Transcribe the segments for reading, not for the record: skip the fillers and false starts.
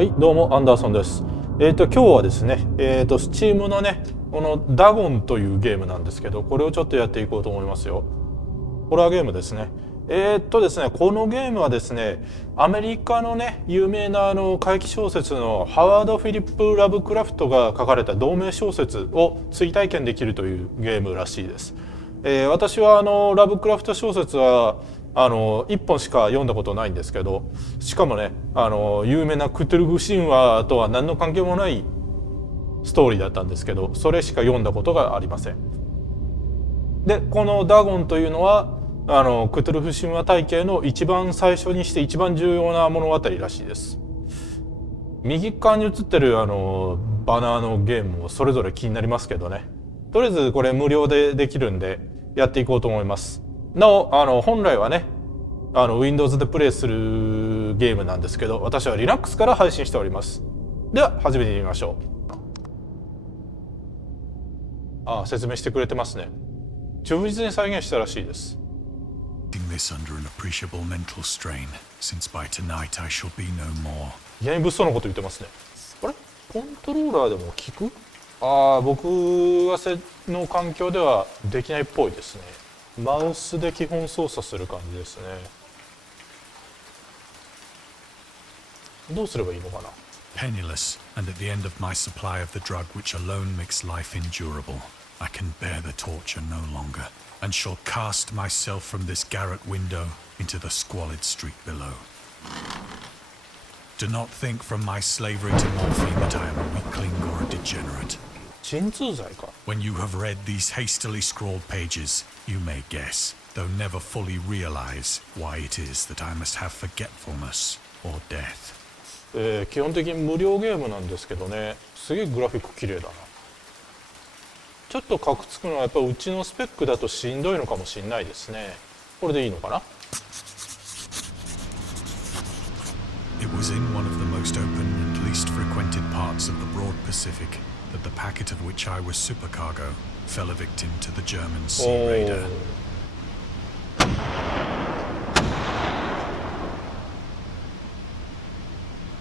はい、どうもアンダーソンです。今日はですね、Steam のね、このダゴンというゲームなんですけど、これをちょっとやっていこうと思いますよ。ホラーゲームですね。ですね、このゲームはですね、アメリカのね、有名な怪奇小説のハワード・フィリップ・ラブクラフトが書かれた同名小説を追体験できるというゲームらしいです。私はラブクラフト小説は1本しか読んだことないんですけど、しかもね有名なクトゥルフ神話とは何の関係もないストーリーだったんですけど、それしか読んだことがありません。でこのダゴンというのはクトゥルフ神話体系の一番最初にして一番重要な物語らしいです。右側に映ってるバナーのゲームもそれぞれ気になりますけどね、とりあえずこれ無料でできるんでやっていこうと思います。なお本来はねWindows でプレイするゲームなんですけど、私は Linux から配信しております。では始めてみましょう。説明してくれてますね。忠実に再現したらしいです。いきなり物騒なこと言ってますね。あれコントローラーでも効く？僕の環境ではできないっぽいですね。マウスで基本操作する感じですね。どうすればいいのかな。 Penniless, and at the end of my supply of the drug which alone makes life endurable, I can bear the torture no longer, and shall cast myself from this garret window into the squalid street below. Do not think from my slavery to morphine that I am a weakling or a degenerate. 鎮痛剤か。 When you have read these hastily scrawled pages, you may guess, though never fully realize, why it is that I must have forgetfulness or death. 基本的に無料ゲームなんですけどね、すげえグラフィック綺麗だな。ちょっとカクつくのはやっぱうちのスペックだとしんどいのかもしれないですね。これでいいのかな。 It was in one of the most open and least frequented parts of the broad Pacific that the packet of which I was supercargo fell a victim to the German sea raider.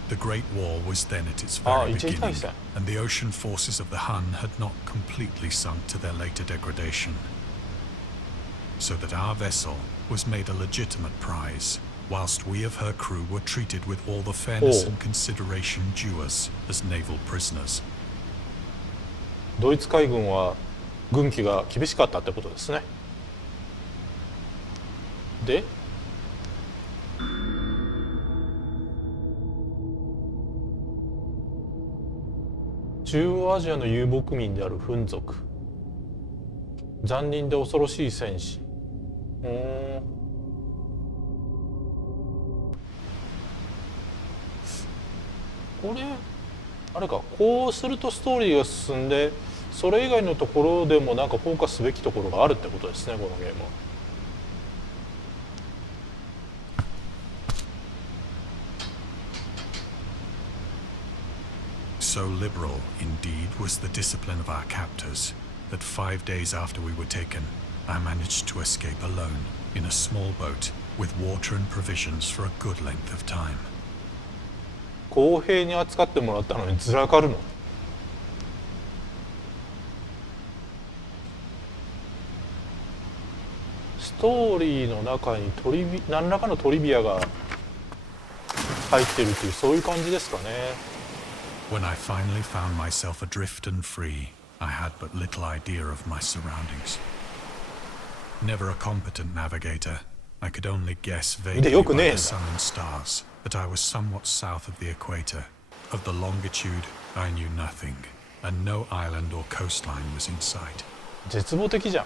The Great War was then at its very beginning, and the ocean forces of the Hun had not completely sunk to their later degradation, so that our vessel was made a legitimate prize, whilst we of her crew were treated with all the fairness and consideration due us as naval prisoners. ドイツ海軍は軍紀が厳しかったってことですね。で中央アジアの遊牧民であるフン族、残忍で恐ろしい戦士。これあれか、こうするとストーリーが進んで、それ以外のところでもなんかフォーカスすべきところがあるってことですね、このゲームは。So liberal, indeed, was the discipline of our captors, that 5 days after we were taken, I managed to escape alone in a small boat with water and provisions for a good length of time. 公平に扱ってもらったのにずらかるの？ストーリーの中に何らかのトリビアが入ってるっていう、そういう感じですかね。When I finally found myself adrift and free, I had but little idea of my surroundings. Never a competent navigator, I could only guess vaguely by the sun and stars that I was somewhat south of the equator. Of the longitude, I knew nothing, and no island or coastline was in sight. 絶望的じゃん。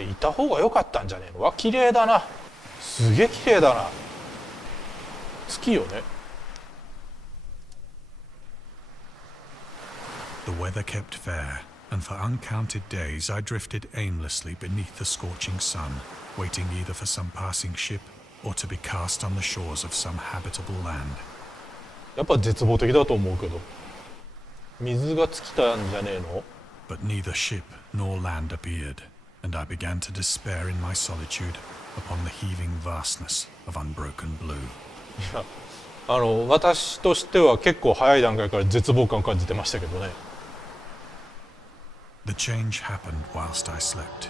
いた方が良かったんじゃねえの？わ、綺麗だな。すげえ綺麗だな。月よね。The weather kept fair, and for uncounted days I drifted aimlessly beneath the scorching sun, waiting either for some passing ship or to be cast on the shores of some habitable land. やっぱ絶望的だと思うけど、水が尽きたんじゃねえの？ But neither ship nor land appeared, and I began to despair in my solitude upon the heaving vastness of unbroken blue. いや、私としては結構早い段階から絶望感を感じてましたけどね。The change happened whilst I slept.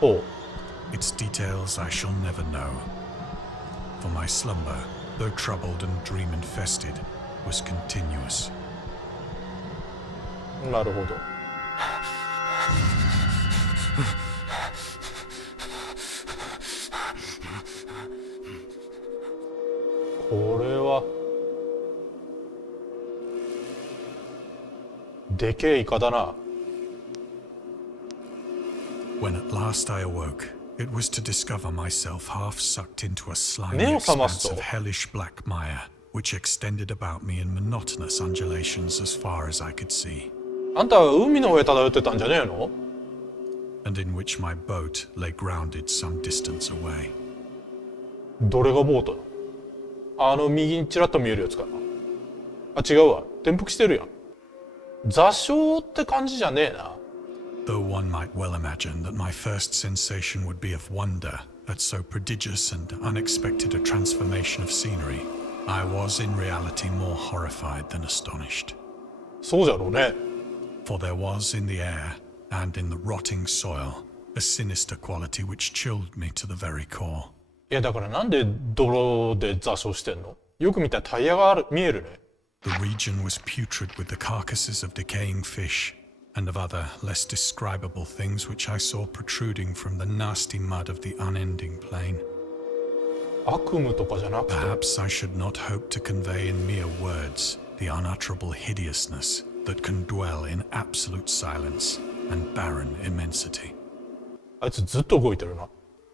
ほう。Its details I shall never know. For my slumber, though troubled and dream-infested, was continuous. なるほど。これはでけえイカだな。When at last I awoke, it was to discover myself half sucked into a slimy expanse of hellish black mire, which extended about me in monotonous undulations as far as I could see. あんたは海の上漂ってたんじゃねえの？ And in which my boat lay grounded some distance away. どれがボートだ？右にちらっと見えるやつかな。あ、違うわ。転覆してるやん。座礁って感じじゃねえな。Though one might well imagine that my first sensation would be of wonder at so prodigious and unexpected a transformation of scenery, I was in reality more horrified than astonished. そうじゃろうね。For there was in the air and in the rotting soil a sinister quality which chilled me to the very core. いやだからなんで泥で座礁してんの？よく見たらタイヤが見えるね。The region was putrid with the carcasses of decaying fish and of other less describable things which I saw protruding from the nasty mud of the unending plain. 悪夢とかじゃなくて。Perhaps I should not hope to convey in mere words the unutterable hideousness that can dwell in absolute silence and barren immensity. あいつずっと動いてるな。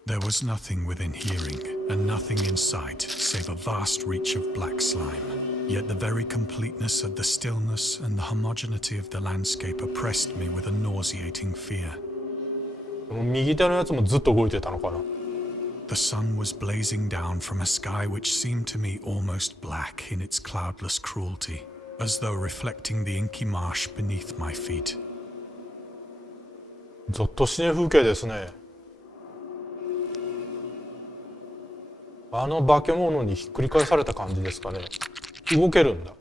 There was nothing within hearing and nothing in sight save a vast reach of black slime. Yet the very completeness of the stillness and the homogeneity of the landscape oppressed me with a nauseating fear. 右手のやつもずっと動いてたのかな。The sun was blazing down from a sky which seemed to me almost black in its cloudless cruelty, as though reflecting the inky marsh beneath my feet. ゾッとしねえ風景ですね。化け物にひっくり返された感じですかね。動けるんだ。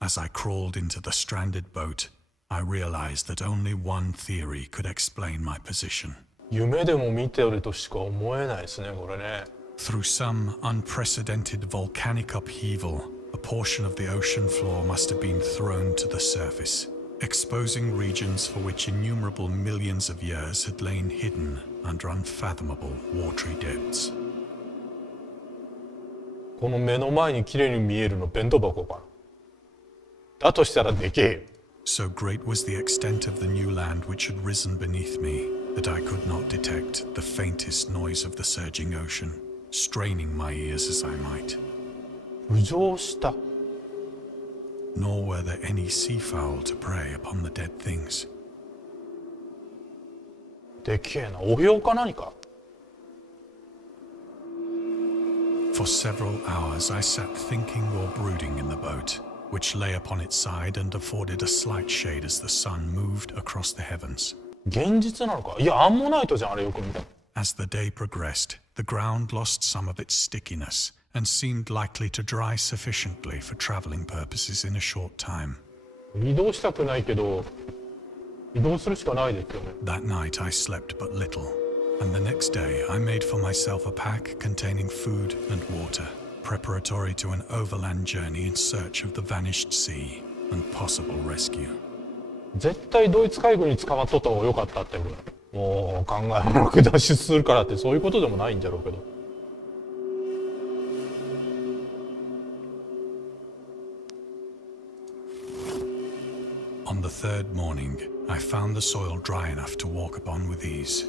As I crawled into the stranded boat, I realized that only one theory could explain my position. 夢でも見てるとしか思えないですね、これね。Through some unprecedented volcanic upheaval, a portion of the ocean floor must have been thrown to the surface, exposing regions for which innumerable millions of years had lain hidden under unfathomable watery depths. この目の前に綺麗に見えるの弁当箱かな。だとしたらでけえよ。So great was the extent of the new land which had risen beneath me that I could not detect the faintest noise of the surging ocean, straining my ears as I might. 浮上した。Nor were there any seafowl to prey upon the dead things. でけえな。お部か何か。For several hours I sat thinking or brooding in the boat, which lay upon its side and afforded a slight shade as the sun moved across the heavens. 現実なのか。いや、アンモナイトじゃん、あれよく見た。As the day progressed, the ground lost some of its stickiness and seemed likely to dry sufficiently for traveling purposes in a short time. 移動したくないけど、移動するしかないですよね。That night I slept but little, and the next day I made for myself a pack containing food and water, preparatory to an overland journey in search of the vanished sea and possible rescue. 絶対ドイツ海軍に捕まっとった方が良かったってことだ。もう考えもなく脱出するからってそういうことでもないんじゃろうけど。On the third morning, I found the soil dry enough to walk upon with ease.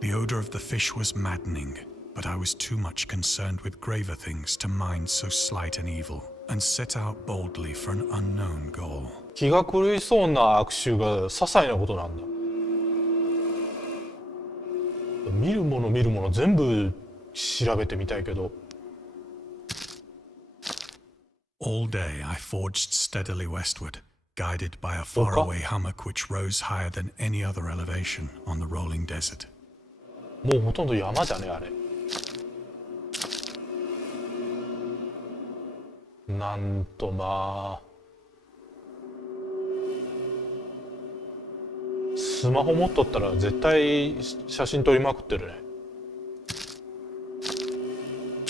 The odor of the fish was maddening, but I was too much concerned with graver things to mind so slight an evil, and set out boldly for an unknown goal. 気が狂いそうな悪臭が些細なことなんだ。見るもの全部調べてみたいけど。All day I forged steadily westward, guided by a faraway hummock which rose higher than any other elevation on the rolling desert. もうほとんど山じゃねあれ。なんとまあスマホ持っとったら絶対写真撮りまくってるね。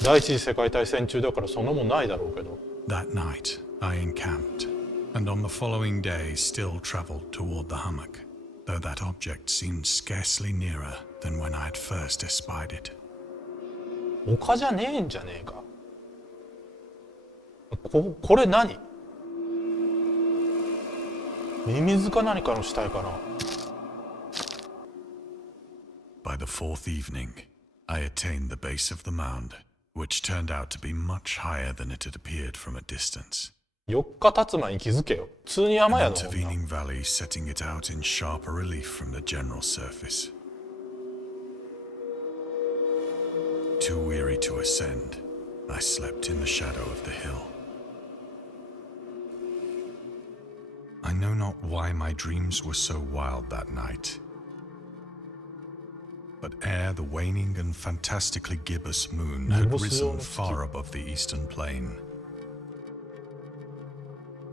第一次世界大戦中だからそんなもんないだろうけど。 That night, I encamped, and on the following day still traveled toward the hummock, though that object seemed scarcely nearer than when I had first espied it. 丘じゃねえんじゃねえか。これ何？ミミズか何かの死体かな。 By the fourth evening, I attained the base of the mound, which turned out to be much higher than it had appeared from a distance. 4日経つ前に気づけよ。普通に山 An やのもんな。 intervening valley setting it out in sharper relief from the general surface. Too weary to ascend, I slept in the shadow of the hill. I know not why my dreams were so wild that night. But ere the waning and fantastically gibbous moon had risen far above the eastern plain,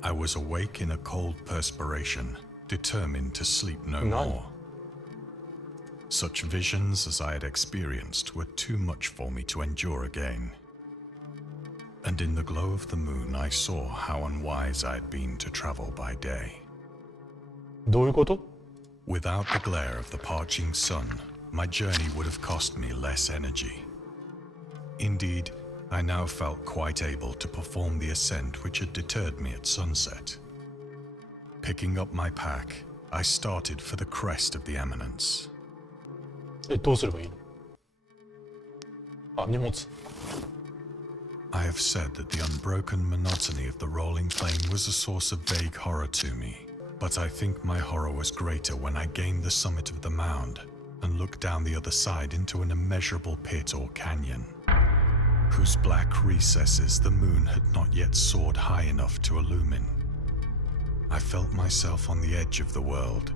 I was awake in a cold perspiration, determined to sleep no more. Such visions as I had experienced were too much for me to endure again. And in the glow of the moon, I saw how unwise I had been to travel by day. どういうこと？ Without the glare of the parching sun, my journey would have cost me less energy. Indeed, I now felt quite able to perform the ascent which had deterred me at sunset. Picking up my pack, I started for the crest of the eminence. どうすればいいの？あ、荷物。 I have said that the unbroken monotony of the rolling plain was a source of vague horror to me, but I think my horror was greater when I gained the summit of the mound and looked down the other side into an immeasurable pit or canyon, whose black recesses the moon had not yet soared high enough to illumine. I felt myself on the edge of the world,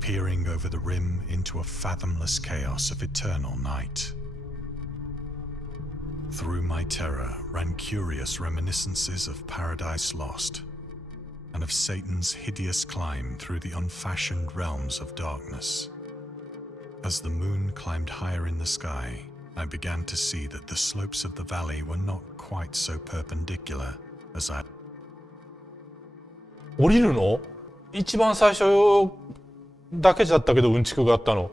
peering over the rim into a fathomless chaos of eternal night. Through my terror ran curious reminiscences of Paradise Lost, and of Satan's hideous climb through the unfashioned realms of darkness. As the moon climbed higher in the sky, I began to see that the slopes of the valley were not quite so perpendicular as I... 降りるの？一番最初だけだったけどうんちくがあったの。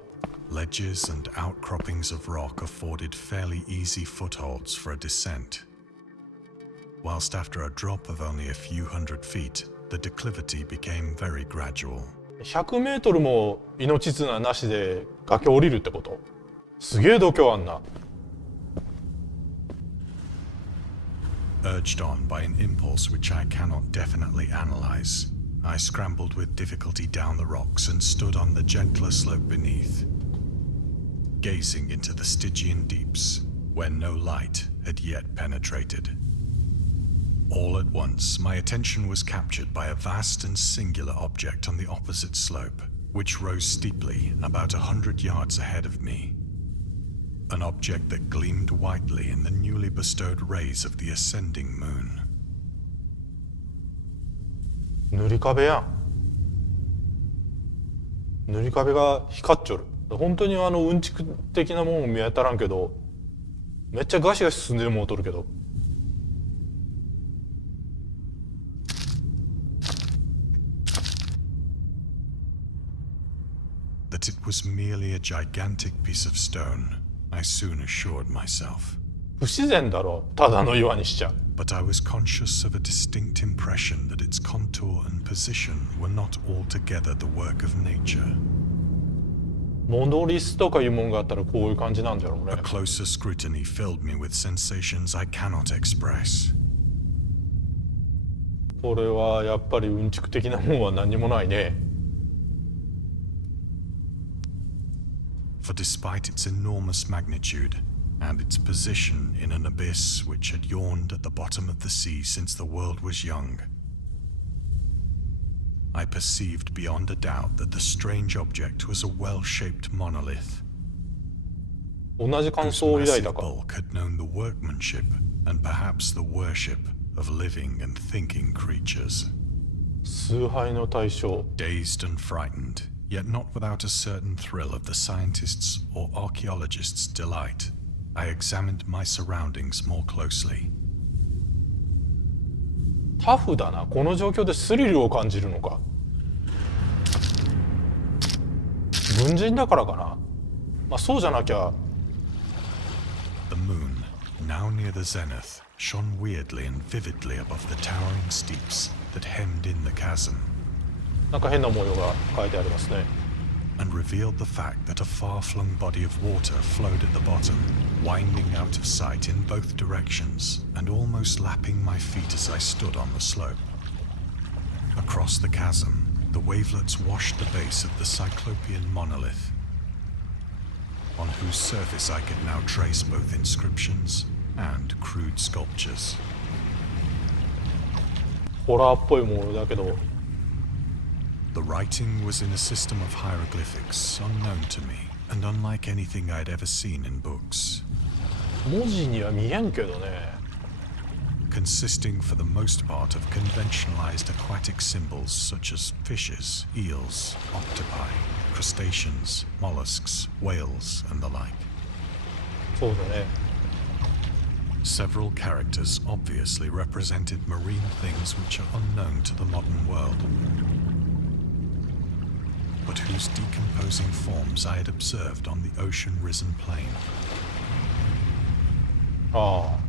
Ledges and outcroppings of rock afforded fairly easy footholds for a descent, whilst after a drop of only a few hundred feet, the declivity became very gradual. 100メートルも命綱なしで崖降りるってこと？すげえ度胸あんな。 Urged on by an impulse which I cannot definitely analyze, I scrambled with difficulty down the rocks and stood on the gentler slope beneath, gazing into the Stygian deeps where no light had yet penetrated. All at once, my attention was captured by a vast and singular object on the opposite slope, which rose steeply about 100 yards ahead of me. An object that gleamed whitely in the newly bestowed rays of the ascending moon. 塗り壁やん。塗り壁が光っちょる。本当にうんちく的なもんも見当たらんけど、めっちゃガシガシ進んでるもんとるけど。 That it was merely a gigantic piece of stone, I soon assured myself. 不自然だろ、ただの岩にしちゃ。 But I was conscious of a distinct impression that its contour and position were not altogether the work of nature. モノリスとかいうもんがあったらこういう感じなんだろうね。 A closer scrutiny filled me with sensations I cannot express. これはやっぱりうんちく的なもんは何もないね。 For despite its enormous magnitude and its position in an abyss which had yawned at the bottom of the sea since the world was young, I perceived beyond a doubt that the strange object was a well-shaped monolith, 同じ感 whose 想を抱いた massive か。 bulk had known the workmanship and perhaps the worship of living and thinking creatures. 崇拝の対象。 Dazed and frightened, yet not without a certain thrill of the scientist's or archaeologist's delight, I examined my surroundings more closely. タフだな。この状況でスリルを感じるのか。軍人だからかな。まあそうじゃなきゃ。 The moon, now near the zenith, shone weirdly and vividly above the towering steeps that hemmed in the chasm. なんか変な模様が書いてありますね。 And revealed the fact that a far-flung body of water flowed at the bottom, winding out of sight in both directions and almost lapping my feet as I stood on the slope. Across the chasm, the wavelets washed the base of the cyclopean monolith, on whose surface I could now trace both inscriptions and crude sculptures. ホラーっぽいものだけど。 The writing was in a system of hieroglyphics unknown to me and unlike anything I'd ever seen in books. 文字には見えんけどね。 Consisting for the most part of conventionalized aquatic symbols such as fishes, eels, octopi, crustaceans, mollusks, whales, and the like. そうだね。 Several characters obviously represented marine things which are unknown to the modern world, but whose decomposing forms I had observed on the ocean-risen plain. ああ。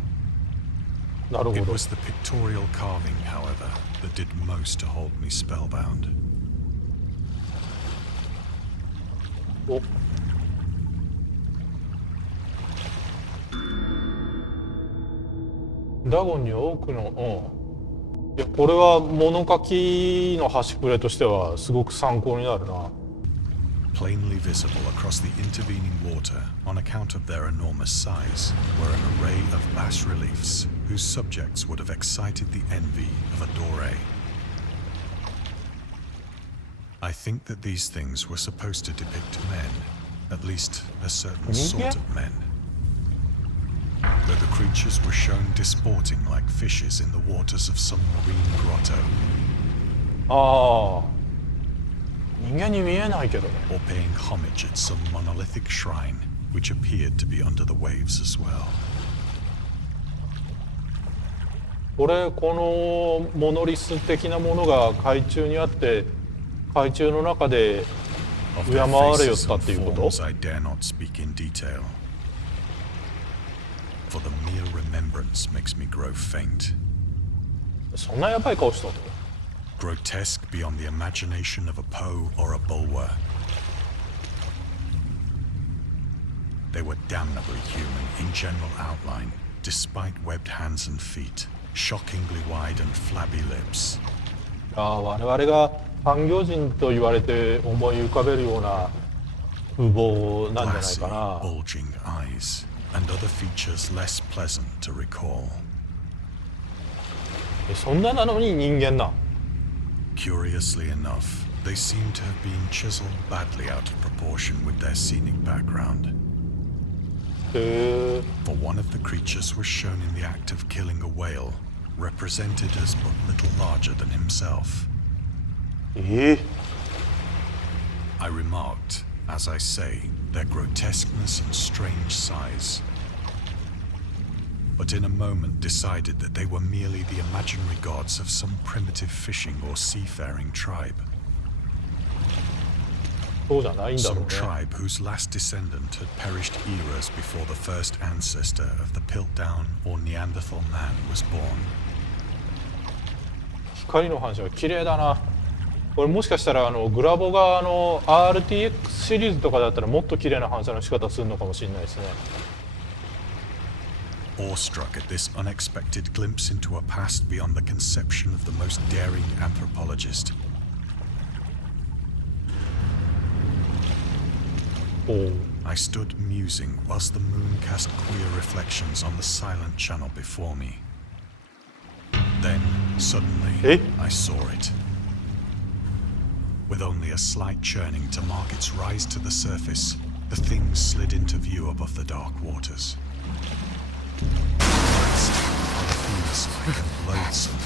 なるほ It ど。 was the pictorial carving, however, that did most to hold me spellbound. お。ダゴンには多くの、いやこれは物書きの端くれとしてはすごく参考になるな。 Plainly visible across the intervening water on account of their enormous size were an array of bas reliefs whose subjects would have excited the envy of a Doré. I think that these things were supposed to depict men, at least a certain sort of men. Though the creatures were shown disporting like fishes in the waters of some marine grotto. ああ。人間に見えないけどね。 Or paying homage at some monolithic shrine, which appeared to be under the waves as well. これこのモノリス的なものが海中にあって海中の中で Of 敬 their われよっ faces たっ and ていうこと forms I dare not speak in detail. For the mere remembrance makes me grow faint. そんなやばい顔したと。 Grotesque beyond the imagination of a Poe or a Bulwer. They were damnably human in general outline, despite webbed hands and feet, shockingly wide and flabby lips. ああ、我々が半魚人と言われて思い浮かべるような風貌なんじゃない Glassy, かな。 bulging eyes, and other features less pleasant to recall. そんななのに人間な。 Curiously enough, they seem to have been chiseled badly out of proportion with their scenic background. へえ。 For one of the creatures was shown in the act of killing a whale, represented as but little larger than himself. ええ。 I remarked, as I say, their grotesqueness and strange size, but in a moment decided that they were merely the imaginary gods of some primitive fishing or seafaring tribe. そうじゃないんだろ Some うね。 tribe whose last descendant had perished eras before the first ancestor of the Piltdown or Neanderthal man was born. 光の反射が綺麗だな。これもしかしたらグラボがRTX シリーズとかだったらもっと綺麗な反射の仕方するのかもしれないですね。 Awestruck at this unexpected glimpse into a past beyond the conception of the most daring anthropologist, おお。 I stood musing whilst the moon cast queer reflections on the silent channel before me. Then, suddenly, Eh? I saw it. With only a slight churning to mark its rise to the surface, the thing slid into view above the dark waters. First, demon-like and loathsome,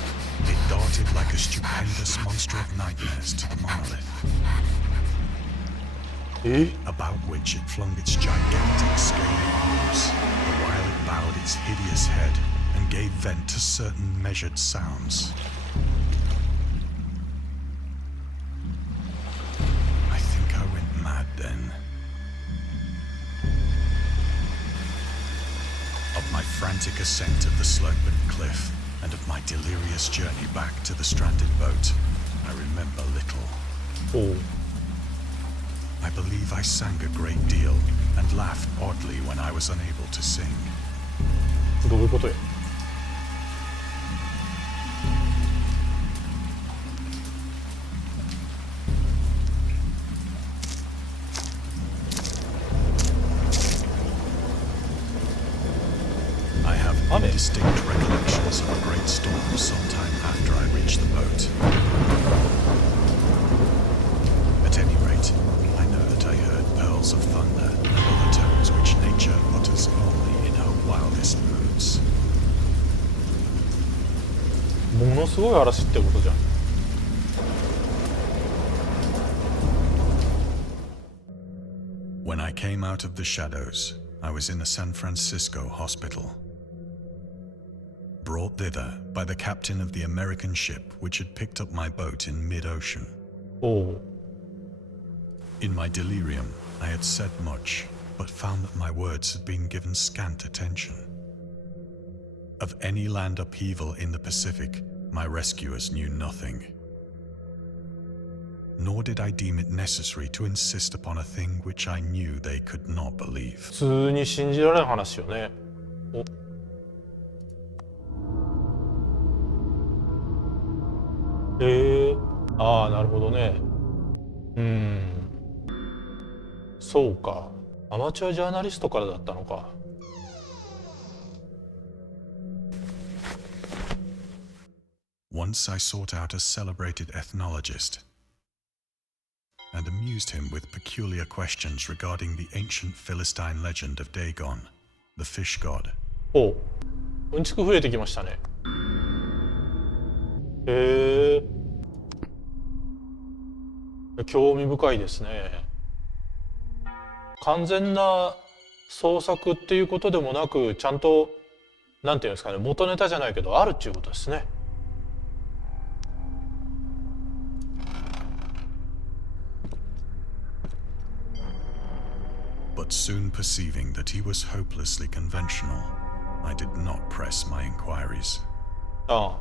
it darted like a stupendous monster of nightmares to the monolith, about which it flung its gigantic scaly arms, the while it bowed its hideous head and gave vent to certain measured sounds. I think I went mad then. Of my frantic ascent of the slope and cliff, and of my delirious journey back to the stranded boat, I remember little. Oh. I believe I sang a great deal and laughed oddly when I was unable to sing. どういうことよ。I have indistinct recollections of a great storm sometime after I reached the boat. At any rate, I know that I heard pearls of thunder and other tones which nature utters only in her wildest moods. ものすごい嵐ってことじゃん。When I came out of the shadows, I was in a San Francisco hospital, brought thither by the captain of the American ship which had picked up my boat in mid-ocean. おう。 In my delirium, I had said much, but found that my words had been given scant attention. Of any land upheaval in the Pacific, my rescuers knew nothing. Nor did I deem it necessary to insist upon a thing which I knew they could not believe. 普通に信じられん話よね。ああ、なるほどね。そうか。アマチュアジャーナリストからだったのか。Once I sought out a celebrated ethnologist and amused him with peculiar questions regarding the ancient Philistine legend of Dagon, the fish god. おう。うんちく増えてきましたね。興味深いですね。完全な創作っていうことでもなく、ちゃんとなんていうんですかね、元ネタじゃないけどあるっていうことですね。But soon perceiving that he was hopelessly conventional, I did not press my inquiries. ああ。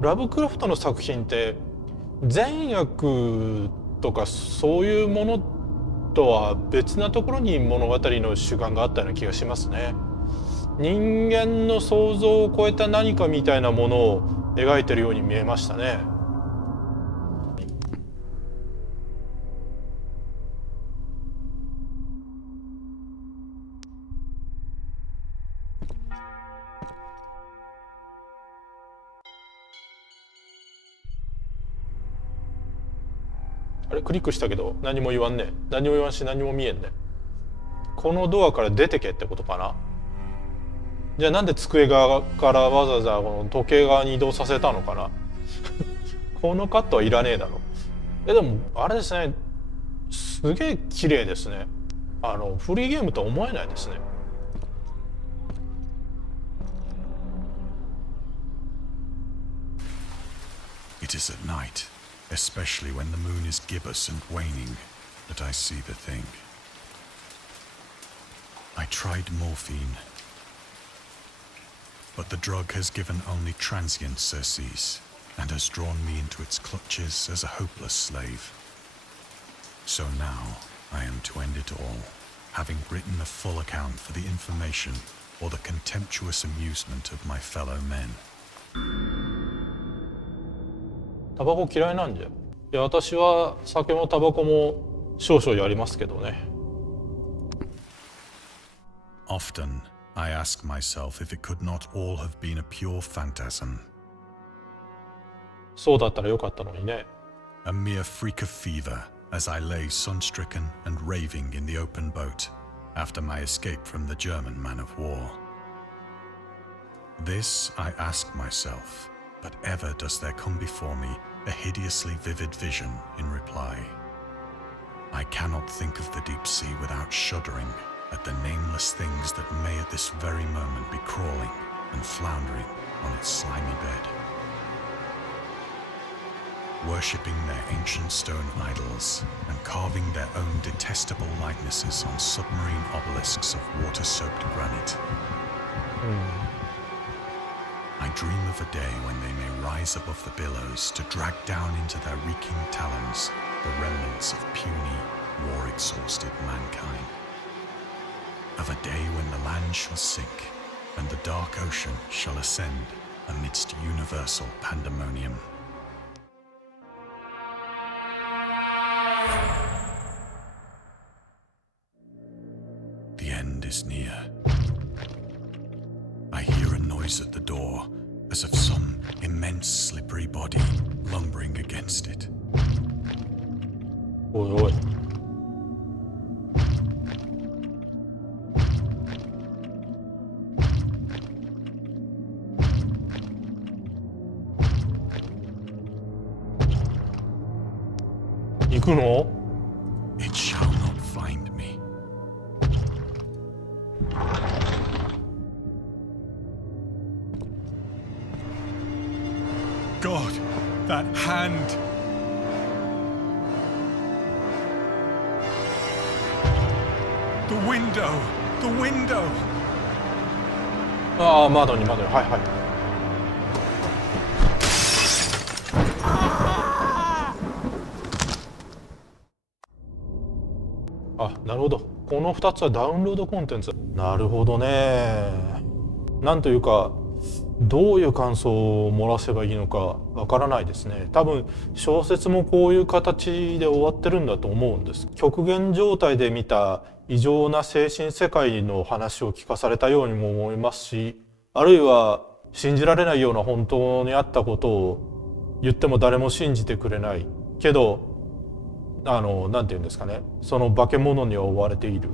ラブクラフトの作品って善悪とかそういうものとは別なところに物語の主眼があったような気がしますね。人間の想像を超えた何かみたいなものを描いてるように見えましたね。あれクリックしたけど何も言わんね。何も言わんし何も見えんね。このドアから出てけってことかな。じゃあなんで机側からわざわざこの時計側に移動させたのかな。このカットはいらねえだろ。でもあれですね、すげえ綺麗ですね。フリーゲームとは思えないですね。It is at night, especially when the moon is gibbous and waning, that I see the thing. I tried morphine, but the drug has given only transient surcease and has drawn me into its clutches as a hopeless slave. So now I am to end it all, having written a full account for the information or the contemptuous amusement of my fellow men. タバコ嫌いなんじゃ。いや、私は酒もタバコも少々やりますけどね。Often I ask myself if it could not all have been a pure phantasm. そうだったらよかったのにね。A mere freak of fever as I lay sun-stricken and raving in the open boat, after my escape from the German man of war. This I ask myself, but ever does there come before me a hideously vivid vision in reply. I cannot think of the deep sea without shuddering at the nameless things that may at this very moment be crawling and floundering on its slimy bed, worshipping their ancient stone idols and carving their own detestable likenesses on submarine obelisks of water-soaked granite. I dream of a day when they may rise above the billows to drag down into their reeking talons the remnants of puny, war-exhausted mankind. Of a day when the land shall sink and the dark ocean shall ascend amidst universal pandemonium. The end is near. I hear a noise at the door, as of some immense slippery body lumbering against it. おいおい。行くの？ It shall not find me. God, that hand! The window! The window! ああ、窓に。はいはい。あ、なるほど。この2つはダウンロードコンテンツ。なるほどね。なんというか、どういう感想を漏らせばいいのかわからないですね。多分小説もこういう形で終わってるんだと思うんです。極限状態で見た異常な精神世界の話を聞かされたようにも思いますし、あるいは信じられないような本当にあったことを言っても誰も信じてくれないけど、なんていうんですかね、その化け物には追われている。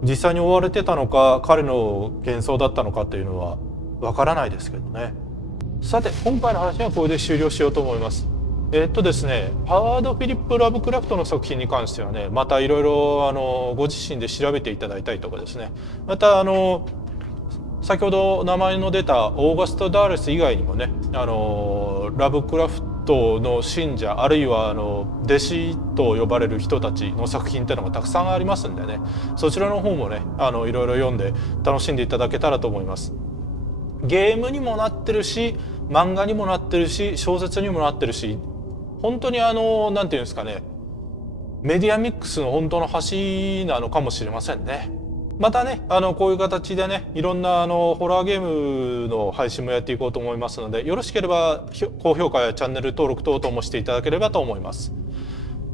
実際に追われてたのか彼の幻想だったのかっていうのはわからないですけどね。さて今回の話はこれで終了しようと思います。ですね、ハワード・フィリップ・ラブクラフトの作品に関してはね、またいろいろご自身で調べていただいたりとかですね、また先ほど名前の出たオーガスト・ダーレス以外にもね、ラブクラフトの信者あるいは弟子と呼ばれる人たちの作品っていうのがたくさんありますんでね、そちらの方もねいろいろ読んで楽しんでいただけたらと思います。ゲームにもなってるし漫画にもなってるし小説にもなってるし、本当になんていうんですかね、メディアミックスの本当の端なのかもしれませんね。またねこういう形でねいろんなホラーゲームの配信もやっていこうと思いますので、よろしければ高評価やチャンネル登録等々もしていただければと思います。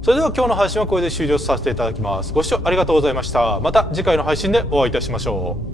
それでは今日の配信はこれで終了させていただきます。ご視聴ありがとうございました。また次回の配信でお会いいたしましょう。